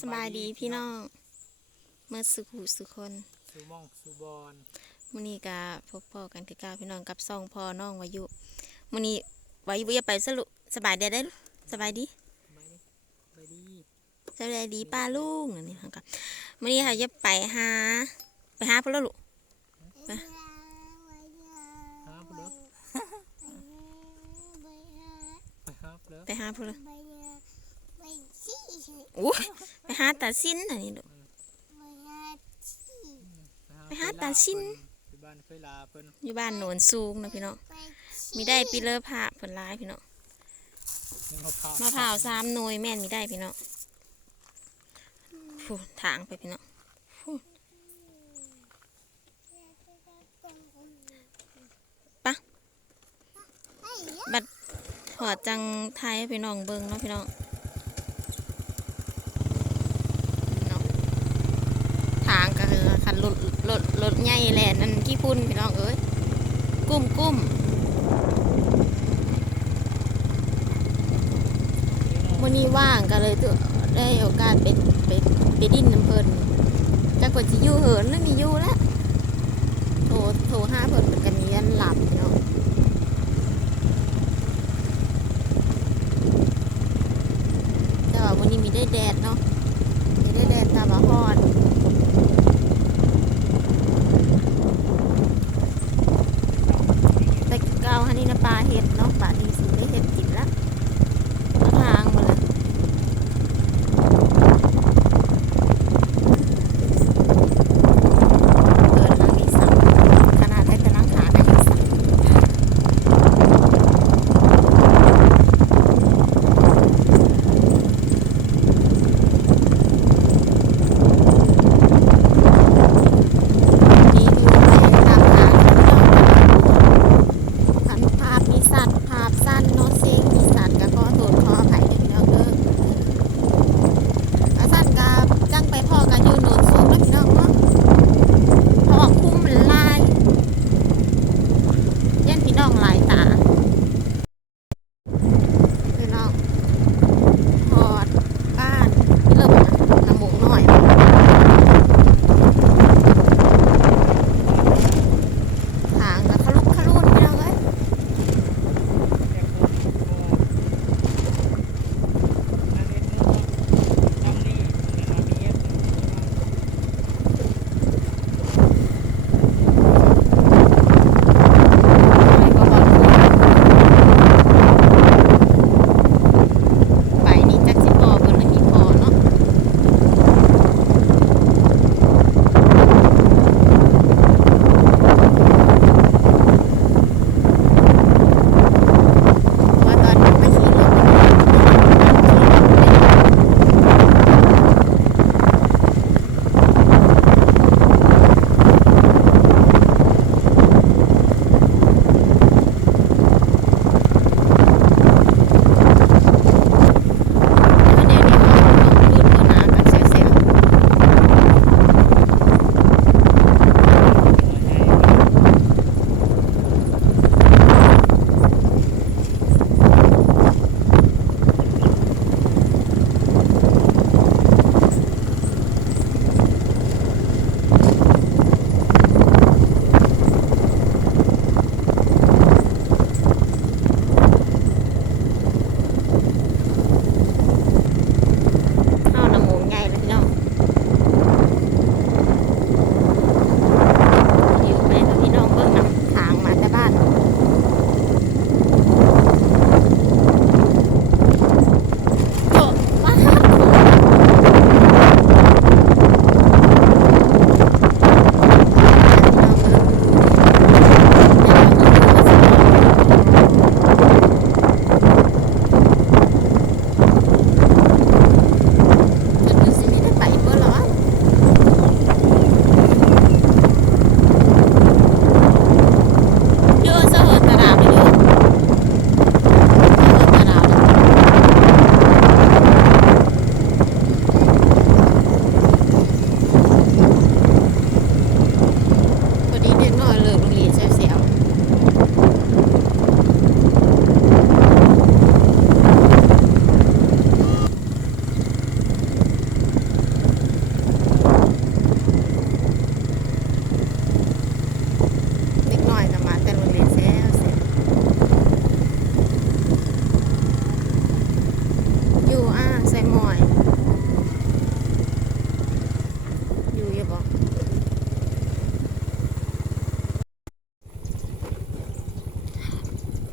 สบายดีพี่น้องเมื่อสุขุสุคนสุมองสุบอนมื้อนี้ก็พบพ่อกันคือเก้าพี่น้องกับซ่องพ่อน้องวายุมื้อนี้วายุบ่อย่าไปสรุสบายดีได้อสบายดีสบายดีสบายดีสบายดีป้าลุงอันนี้ค่ะมื้อนี้ค่ะจะไปหา ไปหาพุ่นแล้วลูกฮาพุ่นเด้อไปฮาพุ่นเด้อไปหาพุ่นแล้วอู้ไป หาตาซินอันนี้ลูก ไปหาตาชินไปบ้านเคยลาเพิ่นอยู่บ้านโนนสูงนะพี่น้องมีได้ปีเลอผ้าเพิ่นหลายพี่น้องยังมะพร้าวมะพร้าวสามหน่วยแม่นมีได้พี่น้องฟูทางไปพี่น้องฟูปะบัดหัวจังไทยให้พี่น้องเบิ่งเนาะพี่น้องเนาะทาง ก็คือคันรถรถรถใหญ่แหละนั่นขี้พุ่นพี่น้องเอ้ยกุ้มกุ้มวันนี้ว่างก็เลยตัวได้โอกาสไปไปไปดิ้นน้ำเพลินจากกว่าจะยู่เหินแล้วมียู่แล้วโทรโทรห้าเพลินเป็นกันยันหลับเนาะแต่ว่าวันนี้มีได้แดดเนาะมีได้แดดตาบะฮอด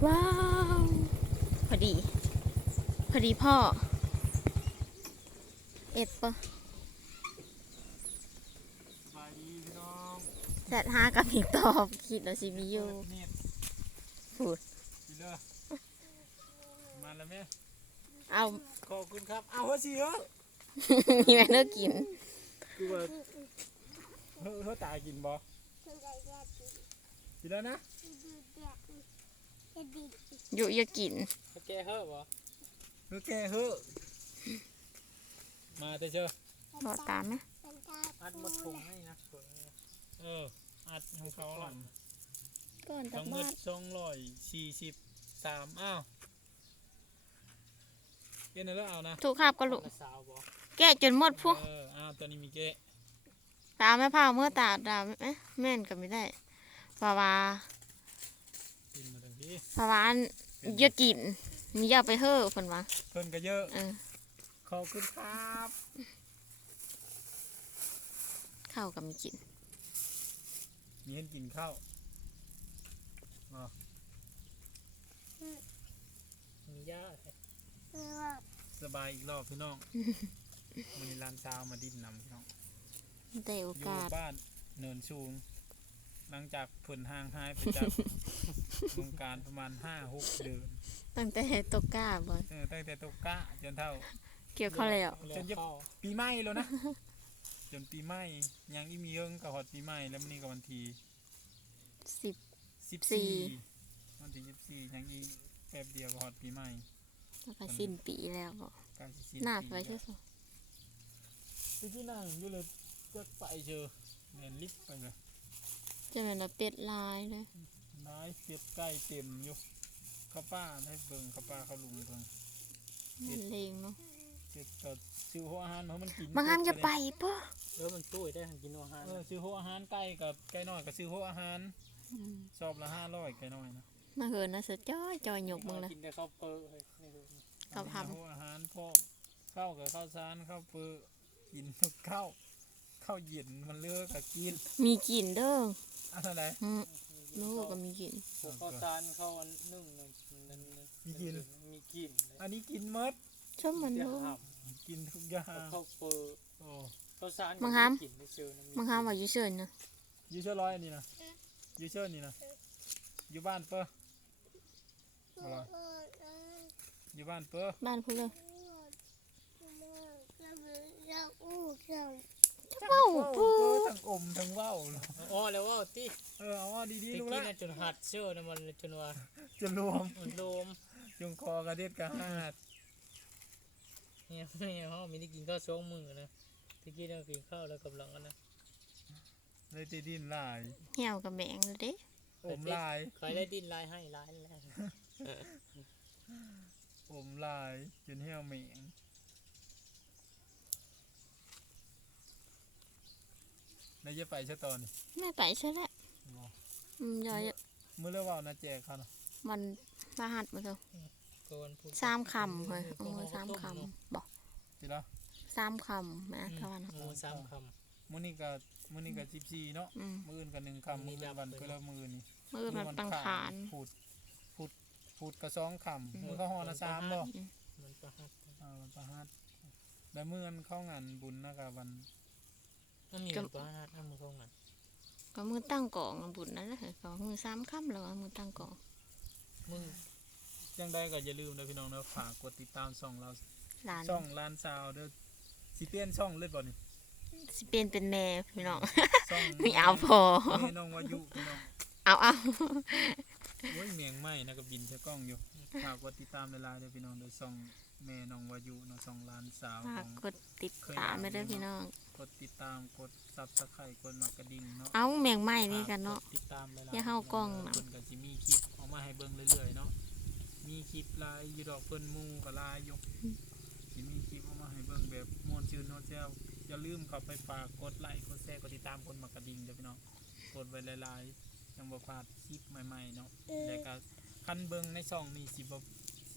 ว้าว พอดี พอดีพ่อ เอฟปะแซดห้ากับพี่ตอบคิดเราซีบีอยู่พูดมาแล้วแม่เอาขอบคุณครับ เอาหัวสีเหรอมีแม่เนื้อกินกูว่าเขาตายกินบ่กินแล้วนะ อยู่อย่ากินแกเฮ้อบ่เฮ้ยแกเฮ้อมาแต่เจอรอตามไหมอัดหมดถุงให้นะถุงให้นะเออ อัดให้เขาหลังก่อนตัทั้กงหมบ้าดนสองร้อยสี่สิบสามอ้าวเย็นแล้วเอานะถูกครับก็ลูกสาวบ่แกะจนหมดพวกเอออ้าวตัวนี้มีเกะตามแม่พร้าวเมื่อตาดาไหมแม่นก็ไม่ได้เพราะว่ากินมา ทั้งที่เพราะว่าอันอย่ากินนี่อย่าไปเฮ้อเพิ่นว่าเพิ่นก็เยอะเออขอบคุณครับข้าวก็มีกินมีเห็นกินข้าวบ่มีย่าสบายอีกรอบพี่น้อง มีร้านซาวมาดิ้นนำพี่น้องได้โออยู่กาส บ้านเนินสูง หลังจากผลห่างหายไปจากวงการประมาณห้าหกเดือนตั้งแต่ตกกล้าบ่เออตั้งแต่ตกกะจนเท่า เกี่ยวข้าวแล้วจนจะปีใหม่แล้วนะ จนปีใหม่ยังอีมีเอิงกับฮอดปีใหม่แล้วมันนี่กับวันที่สิบสิบสี่สี่วันที่สิบสี่ยังอีแป๊บเดียวกับฮอดปีใหม่แล้วก็สิ้นปีแล้วบ่ใกล้สิสิ้นหน้าปีไปแล้วเชื่อสิไปที่นั่งอยู่เลยก็ไปเจอเรียนลิฟต์ไปเลยเจะเป็นเป็ดลายเลยนายเป็ดไก่เต็มอยู่ข้าวป้าให้เบิ่งข้าวป้าข้าวลุงเบิ่งมันเลงเนาะเป็ดก็ซื้อหัวอาหารเพราะมันกินบางครั้งจะไปปะเออมันตุ้ยได้หันกินอาหารเออซื้อหัวอาหารไก่กับไก่น้อยก็ซื้อหัวอาหารชอบละห้าร้อยไก่น้อยนะมาเหินนะเสือจ้อยจอยหยกมึงเลยกินแต่ข้าวเปอร์เฮ้ยนี่คือกับทหัวอาหารพวกข้าวกับข้าวสารข้าวเปลือกกินทุกข้าว ข้าวเย็นมันเลือกกับกินำมีกลิ่นเด้ออะไรอืมลูกก็มีกลิ่นพวกข้าวสารข้าวอันนึ่งนั่นนั่นมีกลิ่นอันนี้กินหมดชอบมันเดี๋ยวลูกห้ามกินทุกอย่างข้าวเปอร์โอ้ข้าวสารมังคับกลิ่นไม่เจอนะบางครั้งว่าอยู่เฉยนะอยูเชื่อร้อยอันนี้นะอยูเชื่อนี่นะอยู่บ้านเปออะไรอยู่บ้านเปอบ้านพูดเลย เว้าเว้าปูทั้งอมทั้งเว้าเลยอ๋อแล้วว่าที่เออเอาว่าดีตะๆลูกกี้ละน่ะจนหัดเชื่อนะมันจนว่าจะรวมมันโลมจงคอกระเด็ดกระหาดเนี่ยเนี่ยเขามีได้กินข้าวสองมื้อนะตะกี้เรากินข้าวแล้วกับหลังกันนะเลยตีดินลายเหี่ยวกับแบงเลยเด้อมลายใครได้ดินลายให้ลายแล้วอมลายจนเหี่ยวเหม็ง แล้วจะไปเช่ตอนนี่ไม่ไปใช่แล้วอืมยอยเมื่อเรื่องว่านะแจกเขานะมันมาหัดมาเถอะก็วันพุธสามคำเฮ้ยโอ้ยสามคำบอกสิละสามคำนะเท่านั้นหมูสามคมื้อนี้ก็มื้อนี้ก็สิบสี่เนาะอืมมื้ออื่นก็หนึ่งคำมื้ออื่นวันเพื่อละมื้อนี่มือมันปังขานพูดพูดพูดกระสองคำมื้อก็ฮอนะสามบ่ำมันประหัดอ่าวันประหัสแล้วมื้อนั้นเข้างานบุญนะกับวัน มันมีมันประหัดน้ำมือเข้างันก็มือตั้งกองบุญนั่นแหละก็มือสามคำแล้วมือตั้งกองมึงจังได้ก็อย่าลืมนะพี่น้องนะฝากกดติดตามช่องเราหลานช่องลานซาวเด้อสิเปลี่ยนช่องเลยบ่นี่สิเป็นเป็นแม่พี่น้องช่องไม่เอาพอแม่น้องวายุพี่น้องเอาเอาโอ้ยเมียงไหมนะก็บินเท่ากล้องอยู่ฝากกดติดตามเวลาเด้อพี่น้องเด้อช่อง แม่น้องวายุเนาะช่องลานสาวฝาขกองกดติดตามไปด้วยพี่น้อง กดติดตามกดซับสไครต์กดมากระดิ่งเนาะเอาแมงไหม้นี่กันเนาะฝกดติดตามหลายๆอย่าเข้ากล้องนะ เพิ่นก็สิมีคลิปออกมาให้เบิ่งเรื่อยๆเนาะมีคลิปหลายอยู่ดอกเพิ่นหมู่ก็หลายอยู่สิมีคลิปออกมาให้เบิ่งแบบม่วนชื่นโนแซวอย่าลืมเข้าไปฝากกดไลค์กดแชร์กดติดตามกดมากระดิ่งเด้อพี่น้องกดไว้หลายๆจังบ่พลาดคลิปใหม่ๆเนาะแล้วก็คันเบิ่งในช่องนี้สิบ่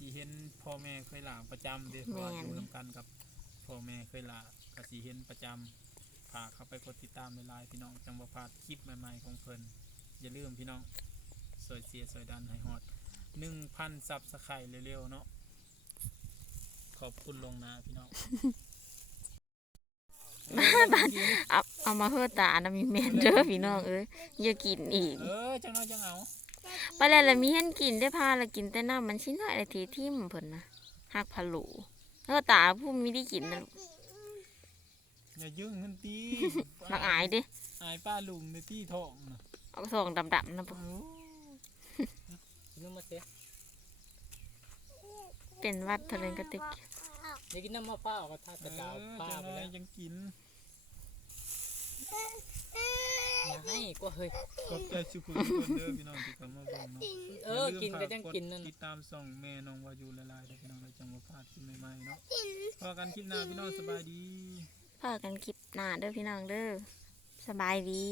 สิเห็นพ่อแม่เคยหลาประจำเด้อเพราะว่าอยู่นํกันกับพ่อแม่เคยหลาก็สิเห็นประจำฝากเข้าไปกดติดตามหลายๆพี่น้องจังบ่พลาดคลิปใหม่ๆของเพิ่นอย่าลืมพี่น้องสวยเสียสวยดันให้ฮอดหนึ่งพันซับสไครต์เร็วๆเนาะขอบคุณลวงหนาพี่น้อง เอาเอามาเพื่อตานะมีแมนเด้อพี่น้องเอ้ยอย่ากินอีก เออจังน้อยจังเอา ไปแล้วละมีเห็นกินได้พาละกินแต่น้ำมันชิ้นน้อยละทีทิ่มเพิ่นนะหักผะโหลแล้วก็ตาผู้มีได้กินนะลูกอย่ายึ่งเงินตีมักอายเด้อายป้าลุงในที่ท้องน่ะเอาซองดำๆนะปุ๊โอ้นุ่มมาเสียเป็นวัดเทะเลนกระติกเดี๋ยวกินน้ำมะพร้าวก็ทาเอตะกาวอป้าจังไปน้อแล้ยวยังกิน อย่าให้ก็เฮ้ย ขอบใจสุขุมคนเด้อพี่น้องที่เข้ามาเบิ่งเนาะเออกินก็ยังกินนั่น ติดตามส่องแม่น้องวายุละลายๆเด้อพี่น้องเราจังว่าพลาดคลิปใหม่ๆเนาะพอกันคลิปหน้าพี่น้องสบายดีพากันคลิปหน้าเด้อพี่น้องเด้อสบายดี